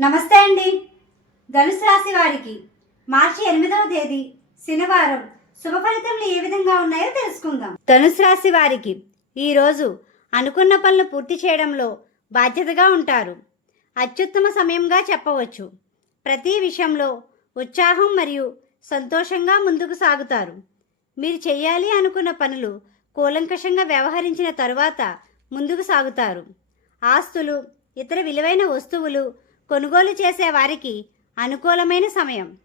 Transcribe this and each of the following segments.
నమస్తే అండి. ధనుసు రాశి వారికి మార్చి ఎనిమిదవ తేదీ శనివారం శుభ ఫలితములు ఏ విధంగా ఉన్నాయో తెలుసుకుందాం. ధనుసు రాశి వారికి ఈరోజు అనుకున్న పనులు పూర్తి చేయడంలో బాధ్యతగా ఉంటారు. అత్యుత్తమ సమయంగా చెప్పవచ్చు. ప్రతి విషయంలో ఉత్సాహం మరియు సంతోషంగా ముందుకు సాగుతారు. మీరు చేయాలి అనుకున్న పనులు కూలంకషంగా వ్యవహరించిన తరువాత ముందుకు సాగుతారు. ఆస్తులు ఇతర విలువైన వస్తువులు కొనుగోలు చేసే వారికి అనుకూలమైన సమయం.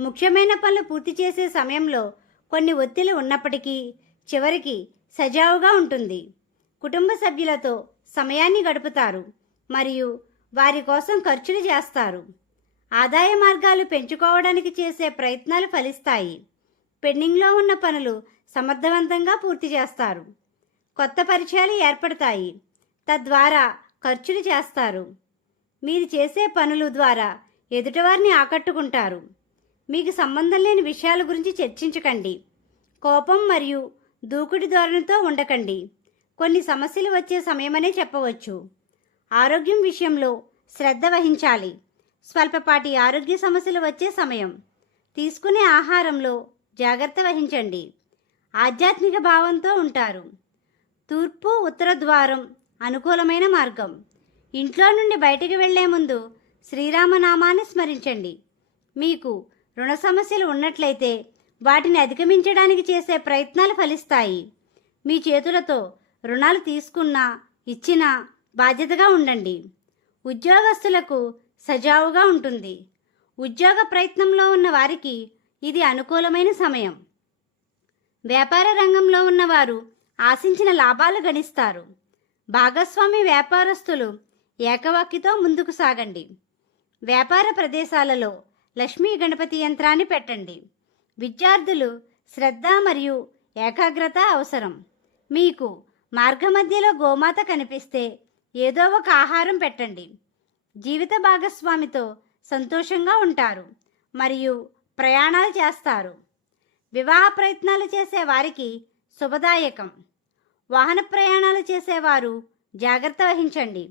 ముఖ్యమైన పనులు పూర్తి చేసే సమయంలో కొన్ని ఒత్తిళ్ళు ఉన్నప్పటికీ చివరికి సజావుగా ఉంటుంది. కుటుంబ సభ్యులతో సమయాన్ని గడుపుతారు మరియు వారి కోసం ఖర్చులు చేస్తారు. ఆదాయ మార్గాలు పెంచుకోవడానికి చేసే ప్రయత్నాలు ఫలిస్తాయి. పెండింగ్లో ఉన్న పనులు సమర్థవంతంగా పూర్తి చేస్తారు. కొత్త పరిచయాలు ఏర్పడతాయి. తద్వారా ఖర్చులు చేస్తారు. మీరు చేసే పనులు ద్వారా ఎదుటివారిని ఆకట్టుకుంటారు. మీకు సంబంధం లేని విషయాల గురించి చర్చించకండి. కోపం మరియు దూకుడి ధోరణితో ఉండకండి. కొన్ని సమస్యలు వచ్చే సమయమనే చెప్పవచ్చు. ఆరోగ్యం విషయంలో శ్రద్ధ వహించాలి. స్వల్పపాటి ఆరోగ్య సమస్యలు వచ్చే సమయం. తీసుకునే ఆహారంలో జాగ్రత్త వహించండి. ఆధ్యాత్మిక భావంతో ఉంటారు. తూర్పు ఉత్తర ద్వారం అనుకూలమైన మార్గం. ఇంట్లో నుండి బయటికి వెళ్ళే ముందు శ్రీరామనామాన్ని స్మరించండి. మీకు రుణ సమస్యలు ఉన్నట్లయితే వాటిని అధిగమించడానికి చేసే ప్రయత్నాలు ఫలిస్తాయి. మీ చేతులతో రుణాలు తీసుకున్నా ఇచ్చినా బాధ్యతగా ఉండండి. ఉద్యోగస్తులకు సజావుగా ఉంటుంది. ఉద్యోగ ప్రయత్నంలో ఉన్న వారికి ఇది అనుకూలమైన సమయం. వ్యాపార రంగంలో ఉన్నవారు ఆశించిన లాభాలు గణిస్తారు. భాగస్వామి వ్యాపారస్తులు ఏకవాక్యతో ముందుకు సాగండి. వ్యాపార ప్రదేశాలలో లక్ష్మీ గణపతి యంత్రాన్ని పెట్టండి. విద్యార్థులు శ్రద్ధ మరియు ఏకాగ్రత అవసరం. మీకు మార్గమధ్యలో గోమాత కనిపిస్తే ఏదో ఒక ఆహారం పెట్టండి. జీవిత భాగస్వామితో సంతోషంగా ఉంటారు మరియు ప్రయాణాలు చేస్తారు. వివాహ ప్రయత్నాలు చేసే వారికి శుభదాయకం. వాహన ప్రయాణాలు చేసేవారు జాగ్రత్త వహించండి.